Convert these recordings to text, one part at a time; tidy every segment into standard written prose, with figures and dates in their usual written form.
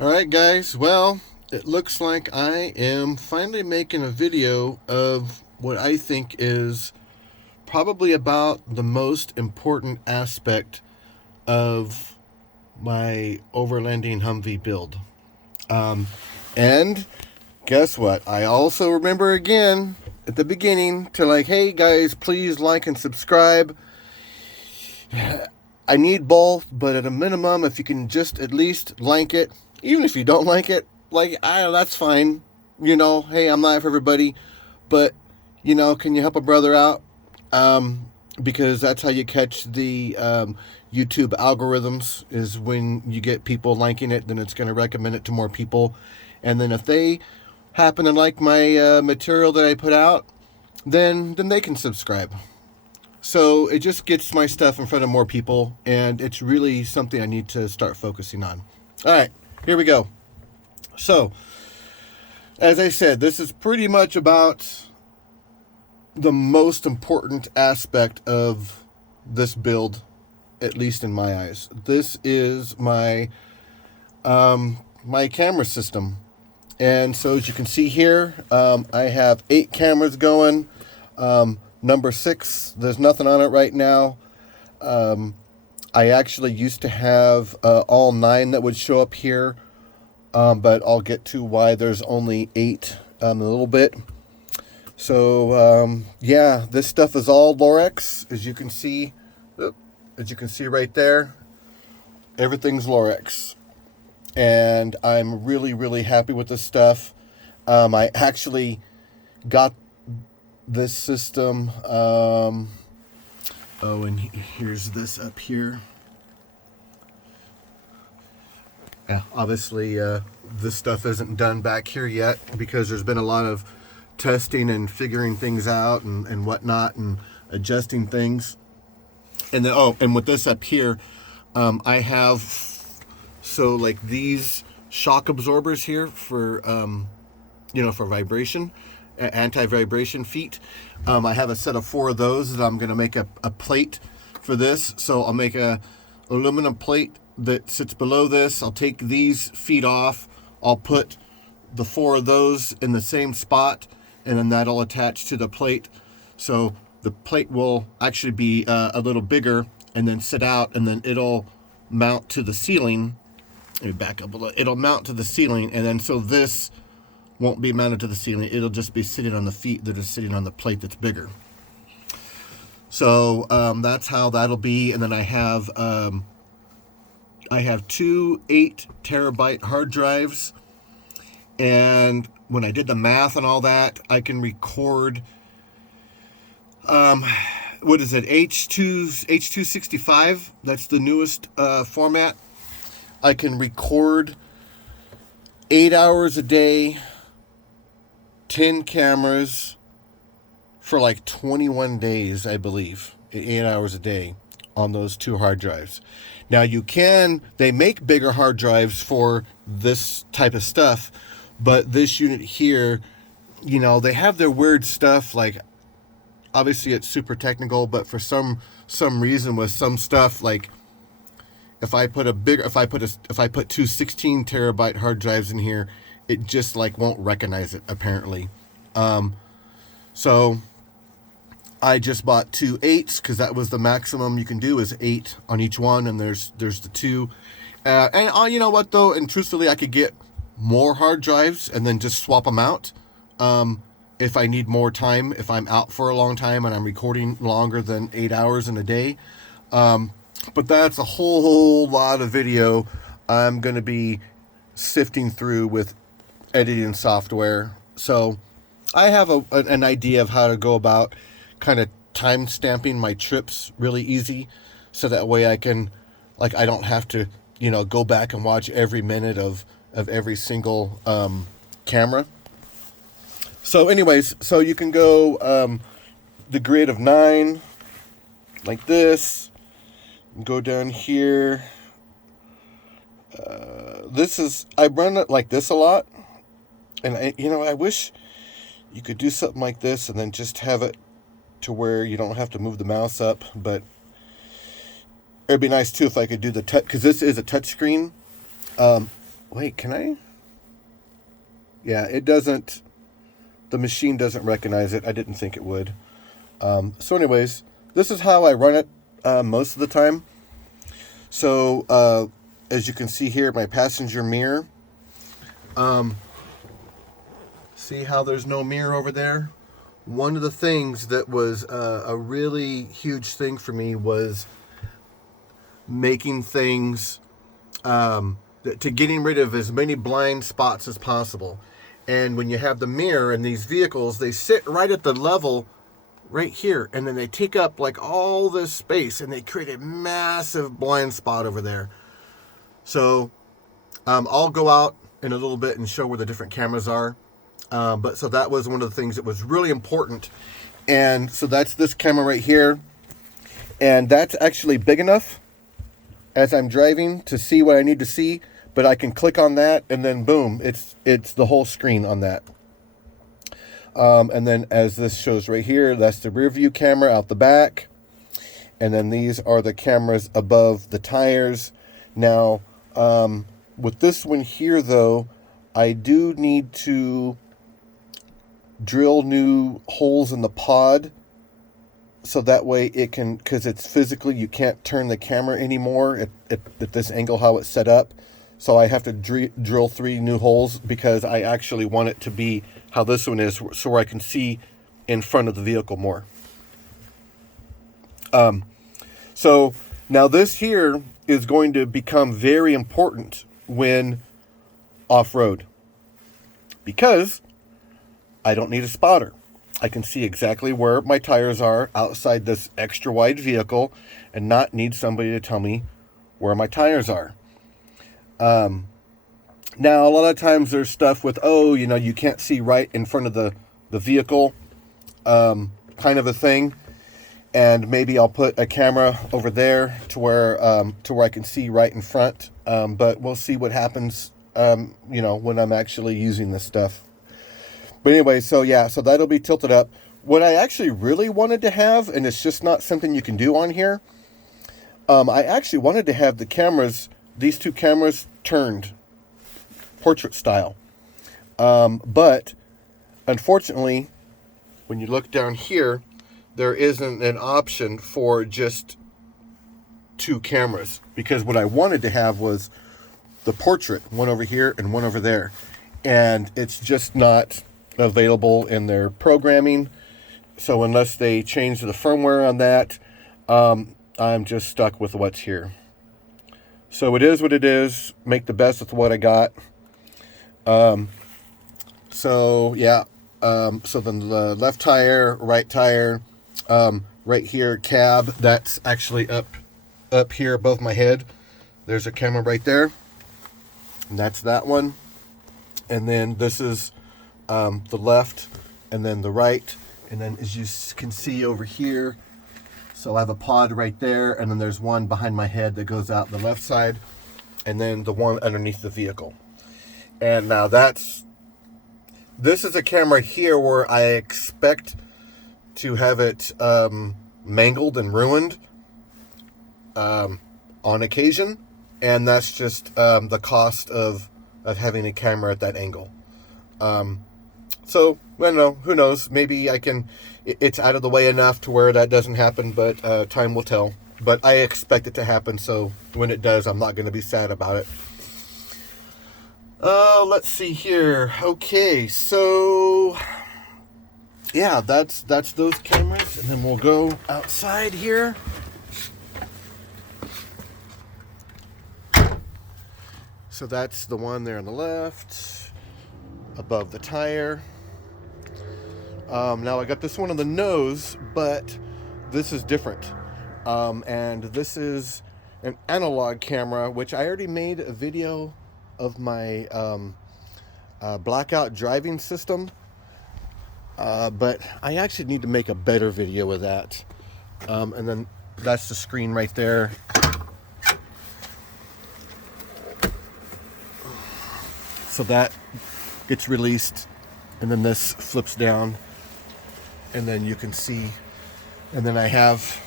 Alright guys, well, it looks like I am finally making a video of what I think is probably about the most important aspect of my overlanding Humvee build. And guess what? I also remember again at the beginning to hey guys, please like and subscribe. I need both, but at a minimum, if you can just at least like it, even if you don't like it, that's fine. Hey, I'm not for everybody, but can you help a brother out? Because that's how you catch the YouTube algorithms, is when you get people liking it, then it's going to recommend it to more people. And then if they happen to like my material that I put out, then they can subscribe. So it just gets my stuff in front of more people, and it's really something I need to start focusing on. All right, here we go. So, as I said, this is pretty much about the most important aspect of this build, at least in my eyes. This is my my camera system. And so as you can see here, I have 8 cameras going. Number 6, there's nothing on it right now. I actually used to have all 9 that would show up here, but I'll get to why there's only 8 in a little bit. So yeah, this stuff is all Lorex, as you can see. As you can see right there, everything's Lorex, and I'm really happy with this stuff. I actually got this system. Oh, and here's this up here. Yeah, obviously this stuff isn't done back here yet because there's been a lot of testing and figuring things out and whatnot and adjusting things. And then, and with this up here, I have these shock absorbers here for for vibration, anti-vibration feet. I have a set of 4 of those that I'm going to make a plate for this. So I'll make a aluminum plate that sits below this. I'll take these feet off. I'll put the 4 of those in the same spot, and then that'll attach to the plate. So the plate will actually be a little bigger and then sit out, and then it'll mount to the ceiling. Let me back up a little. It'll mount to the ceiling, and then so this won't be mounted to the ceiling. It'll just be sitting on the feet that are sitting on the plate that's bigger. So that's how that'll be. And then I have 2 8 terabyte hard drives, and when I did the math and all that, I can record what is it, H265. That's the newest format. I can record 8 hours a day, 10 cameras for 21 days, I believe. 8 hours a day on those 2 hard drives. Now they make bigger hard drives for this type of stuff, but this unit here, they have their weird stuff. Obviously it's super technical, but for some reason with some stuff, if I put 2 16 terabyte hard drives in here, it just won't recognize it apparently. So I just bought 2 8s because that was the maximum you can do, is 8 on each one, and there's the 2. And you know what though, and truthfully, I could get more hard drives and then just swap them out if I need more time, if I'm out for a long time and I'm recording longer than 8 hours in a day. But that's a whole lot of video I'm going to be sifting through with editing software. So I have an idea of how to go about kind of time stamping my trips really easy, so that way I can, I don't have to, go back and watch every minute of every single camera. So anyways, so you can go the grid of 9 like this, go down here. I run it like this a lot, and I wish you could do something like this and then just have it to where you don't have to move the mouse up, but it'd be nice too if I could do the touch, because this is a touch screen. Wait, can I? Yeah, it doesn't. The machine doesn't recognize it. I didn't think it would. So anyways, this is how I run it most of the time. So as you can see here, my passenger mirror. See how there's no mirror over there? One of the things that was a really huge thing for me was making things, to getting rid of as many blind spots as possible. And when you have the mirror in these vehicles, they sit right at the level right here, and then they take up like all this space, and they create a massive blind spot over there. So I'll go out in a little bit and show where the different cameras are. But so that was one of the things that was really important. And so that's this camera right here. And that's actually big enough as I'm driving to see what I need to see. But I can click on that, and then boom, it's the whole screen on that. And then as this shows right here, that's the rear view camera out the back. And then these are the cameras above the tires. Now, with this one here, though, I do need to drill new holes in the pod, so that way it can, because it's physically, you can't turn the camera anymore at this angle how it's set up. So I have to drill 3 new holes, because I actually want it to be how this one is, so where I can see in front of the vehicle more. So now this here is going to become very important when off-road, because I don't need a spotter. I can see exactly where my tires are outside this extra wide vehicle and not need somebody to tell me where my tires are. Now, a lot of times there's stuff with, you can't see right in front of the vehicle, kind of a thing. And maybe I'll put a camera over there to where I can see right in front. But we'll see what happens, when I'm actually using this stuff. But anyway, so that'll be tilted up. What I actually really wanted to have, and it's just not something you can do on here, I actually wanted to have the cameras, these 2 cameras turned portrait style. But unfortunately, when you look down here, there isn't an option for just 2 cameras, because what I wanted to have was the portrait, one over here and one over there. And it's just not available in their programming. So unless they change the firmware on that, I'm just stuck with what's here. So it is what it is. Make the best with what I got. So then the left tire, right tire, right here, cab, that's actually up here above my head. There's a camera right there. And that's that one. And then this is the left, and then the right. And then as you can see over here, so I have a pod right there, and then there's one behind my head that goes out the left side, and then the one underneath the vehicle. And now this is a camera here where I expect to have it mangled and ruined on occasion, and that's just the cost of having a camera at that angle. So, I don't know, who knows, maybe it's out of the way enough to where that doesn't happen, but time will tell. But I expect it to happen, so when it does, I'm not going to be sad about it. Let's see here. Okay, so yeah, that's those cameras, and then we'll go outside here. So that's the one there on the left, above the tire. Now I got this one on the nose, but this is different. And this is an analog camera, which I already made a video of my blackout driving system. But I actually need to make a better video of that. And then that's the screen right there. So that gets released, and then this flips down, and then you can see, and then I have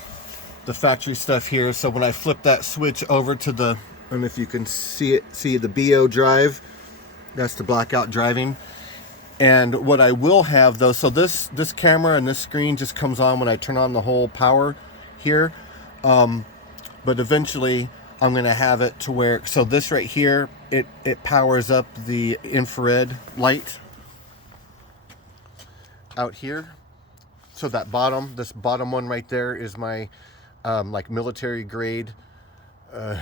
the factory stuff here. So when I flip that switch over to the And if you can see the BO drive, that's the blackout driving. And what I will have though, so this camera and this screen just comes on when I turn on the whole power here. But eventually I'm going to have it to where, so this right here, it powers up the infrared light out here. So that this bottom one right there is my like military grade,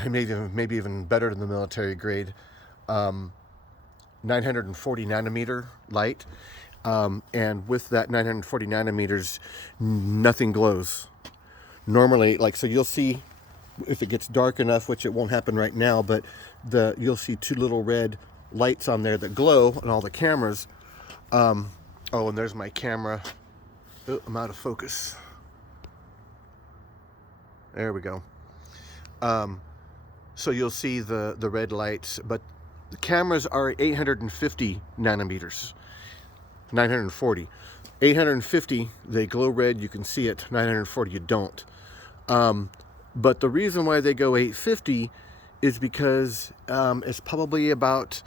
maybe even better than the military grade, 940 nanometer light. And with that 940 nanometers, nothing glows. Normally, like, so you'll see if it gets dark enough, which it won't happen right now, but you'll see two little red lights on there that glow on all the cameras. Oh, and there's my camera. Oh, I'm out of focus. There we go. So you'll see the red lights, but the cameras are 850 nanometers. 940. 850, they glow red, you can see it. 940, you don't. But the reason why they go 850 is because it's probably about,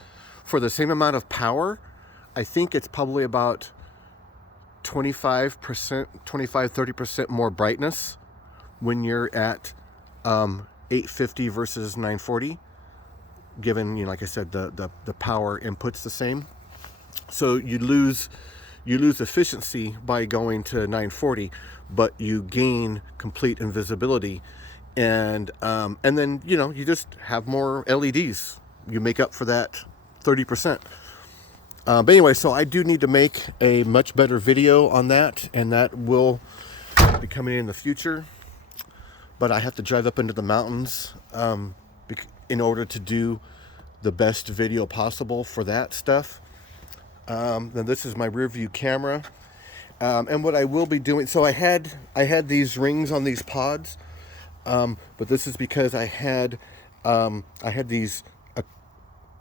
for the same amount of power, I think it's probably about 25%, 30% more brightness when you're at 850 versus 940, given, you know, like I said, the power input's the same. So you lose efficiency by going to 940, but you gain complete invisibility. And then, you know, you just have more LEDs. You make up for that 30%. But anyway, so I do need to make a much better video on that, and that will be coming in the future. But I have to drive up into the mountains in order to do the best video possible for that stuff. Then this is my rear view camera. And what I will be doing, so I had these rings on these pods, but this is because I had these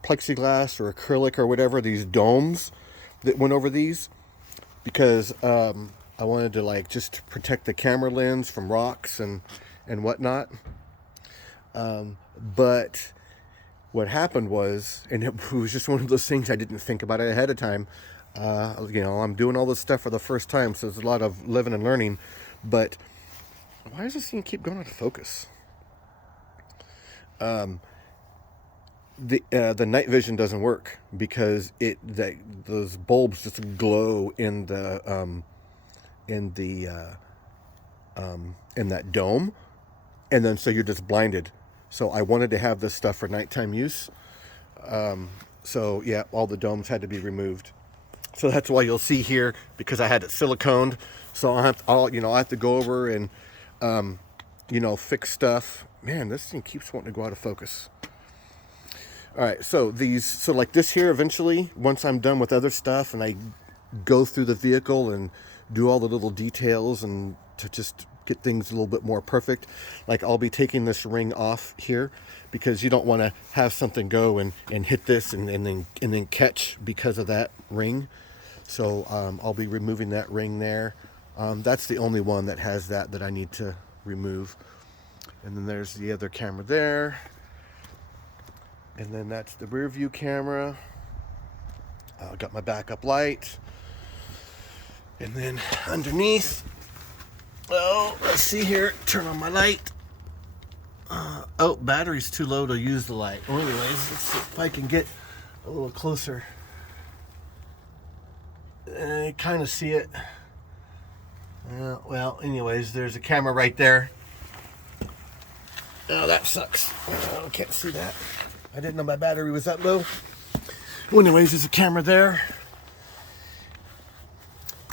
plexiglass or acrylic or whatever, these domes that went over these, because I wanted to, like, just protect the camera lens from rocks and whatnot. But what happened was, and it was just one of those things, I didn't think about it ahead of time. You know, I'm doing all this stuff for the first time, so there's a lot of living and learning. But why does this thing keep going out of focus? The night vision doesn't work because those bulbs just glow in that dome, and then so you're just blinded. So I wanted to have this stuff for nighttime use. So yeah, all the domes had to be removed. So that's why you'll see here, because I had it siliconed. So I have to go over and fix stuff. Man, this thing keeps wanting to go out of focus. All right, so like this here, eventually, once I'm done with other stuff and I go through the vehicle and do all the little details and to just get things a little bit more perfect, like I'll be taking this ring off here, because you don't want to have something go and hit this and then catch because of that ring. So I'll be removing that ring there. That's the only one that has that I need to remove. And then there's the other camera there. And then that's the rear view camera. I got my backup light. And then underneath, oh, let's see here, turn on my light. Battery's too low to use the light. Well, anyways, let's see if I can get a little closer. I kind of see it. Well, anyways, there's a camera right there. Oh, that sucks. I can't see that. I didn't know my battery was that low. Well, anyways, there's a camera there.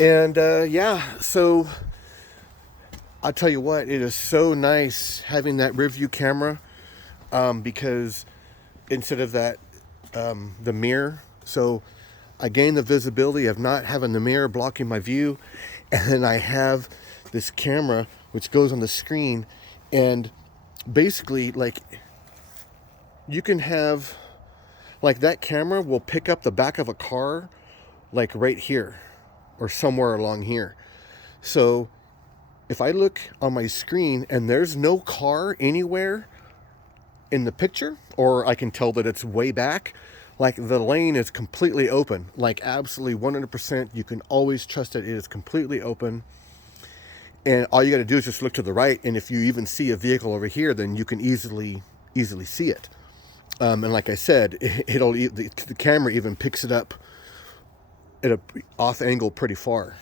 And yeah, so I'll tell you what, it is so nice having that rear view camera, because instead of that, the mirror, so I gain the visibility of not having the mirror blocking my view, and then I have this camera which goes on the screen, and basically, like, you can have, like, that camera will pick up the back of a car, like right here or somewhere along here. So if I look on my screen and there's no car anywhere, in the picture, or I can tell that it's way back. Like the lane is completely open, like absolutely 100%. You can always trust that it is completely open. And all you got to do is just look to the right. And if you even see a vehicle over here, then you can easily see it. And like I said, the camera even picks it up at a off angle pretty far.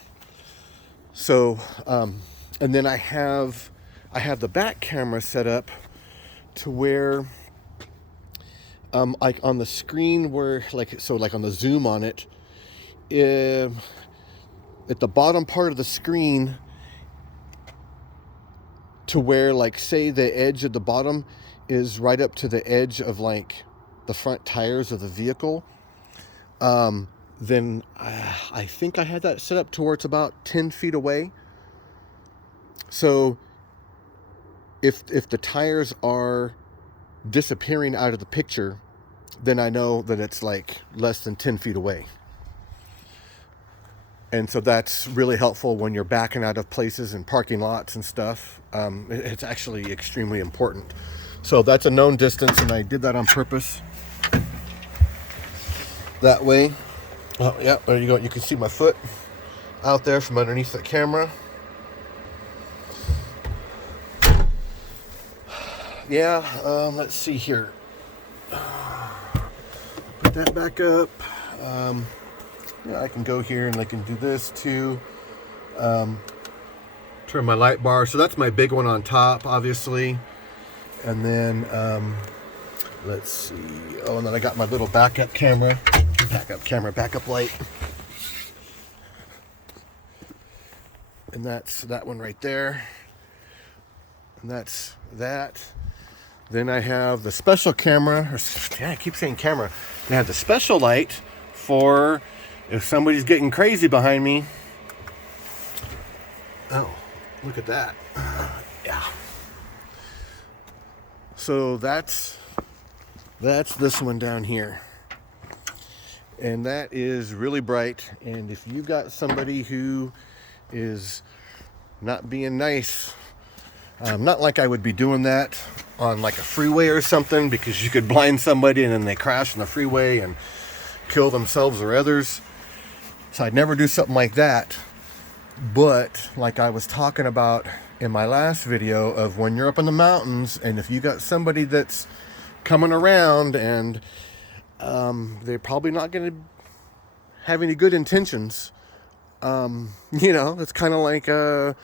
So, and then I have the back camera set up to where, like on the screen where, like on the zoom on it, at the bottom part of the screen, to where, like, say the edge of the bottom is right up to the edge of like the front tires of the vehicle, then I think I had that set up to where it's about 10 feet away. So if the tires are disappearing out of the picture, then I know that it's like less than 10 feet away. And so that's really helpful when you're backing out of places and parking lots and stuff. It's actually extremely important. So that's a known distance, and I did that on purpose. That way, oh yeah, there you go. You can see my foot out there from underneath the camera. Yeah, let's see here. Put that back up. Yeah, I can go here and I can do this too. Turn my light bar. So that's my big one on top, obviously. And then, let's see. Oh, and then I got my little backup light. And that's that one right there. And that's that. Then I have the special camera. Yeah, I keep saying camera. I have the special light for if somebody's getting crazy behind me. Oh, look at that. Yeah. So that's this one down here. And that is really bright. And if you've got somebody who is not being nice, not like I would be doing that on like a freeway or something, because you could blind somebody and then they crash on the freeway and kill themselves or others. So I'd never do something like that. But like I was talking about in my last video, of when you're up in the mountains and if you got somebody that's coming around and they're probably not going to have any good intentions, it's kind of like a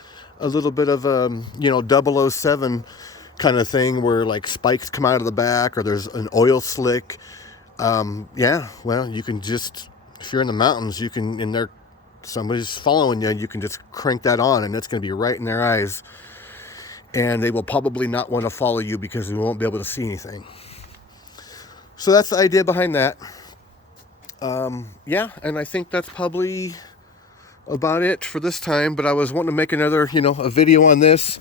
little bit of a 007 kind of thing, where like spikes come out of the back or there's an oil slick. You can just, if you're in the mountains, you can, and somebody's following you, you can just crank that on and it's going to be right in their eyes. And they will probably not want to follow you because they won't be able to see anything. So that's the idea behind that. And I think that's probably about it for this time. But I was wanting to make another, a video on this,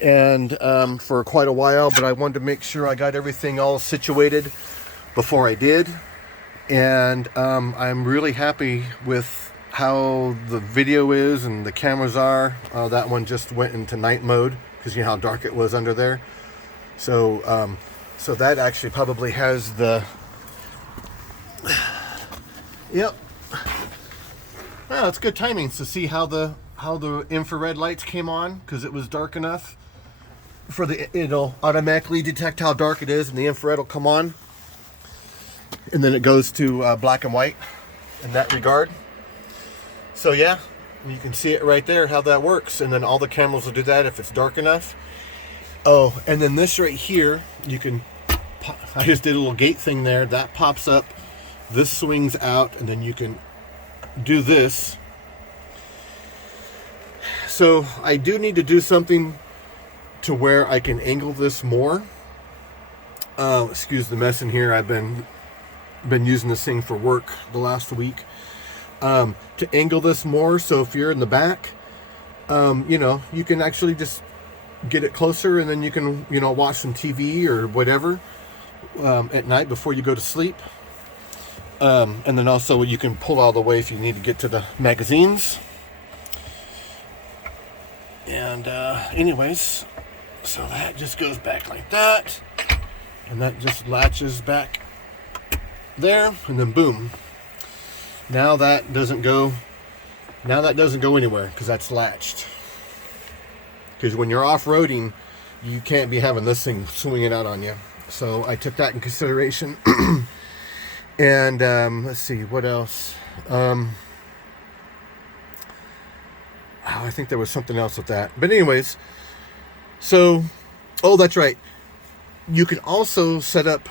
and for quite a while. But I wanted to make sure I got everything all situated before I did. And I'm really happy with how the video is and the cameras are. That one just went into night mode because you know how dark it was under there. So so that actually probably has the yep. Well, it's good timing to see how the infrared lights came on, because it was dark enough for it'll automatically detect how dark it is, and the infrared will come on, and then it goes to black and white in that regard. So yeah, you can see it right there how that works, and then all the cameras will do that if it's dark enough. Oh, and then this right here, you can, I just did a little gate thing there, that pops up, this swings out, and then you can do this. So I do need to do something to where I can angle this more. Excuse the mess in here. I've been using this thing for work the last week. To angle this more, so if you're in the back, you can actually just get it closer, and then you can, watch some TV or whatever at night before you go to sleep. And then also you can pull all the way if you need to get to the magazines. And anyways, so that just goes back like that. And that just latches back there, and then boom. Now that doesn't go anywhere because that's latched. Because when you're off-roading, you can't be having this thing swinging out on you. So I took that in consideration. And let's see, what else? I think there was something else with that. But anyways, so, oh, that's right. You can also set up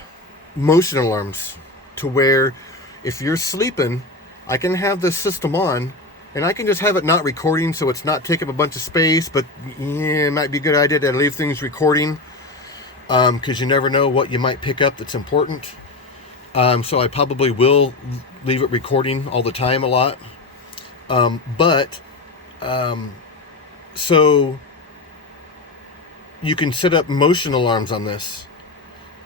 motion alarms to where if you're sleeping, I can have this system on and I can just have it not recording, so it's not taking up a bunch of space, but yeah, it might be a good idea to leave things recording, because you never know what you might pick up that's important. So I probably will leave it recording all the time a lot. So you can set up motion alarms on this.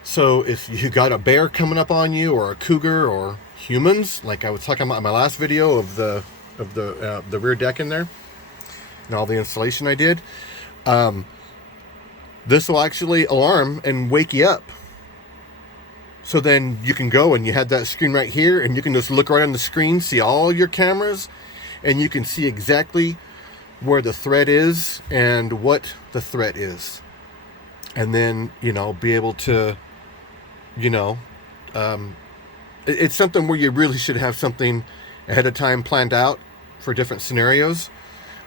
So if you got a bear coming up on you, or a cougar, or humans, like I was talking about in my last video of the rear deck in there and all the installation I did, this will actually alarm and wake you up. So then you can go and you have that screen right here, and you can just look right on the screen, see all your cameras, and you can see exactly where the threat is and what the threat is. And then, be able to, it's something where you really should have something ahead of time planned out for different scenarios.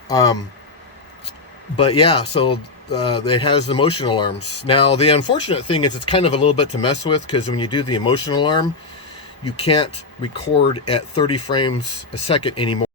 But yeah, so it has the motion alarms. Now, the unfortunate thing is it's kind of a little bit to mess with, because when you do the motion alarm, you can't record at 30 frames a second anymore.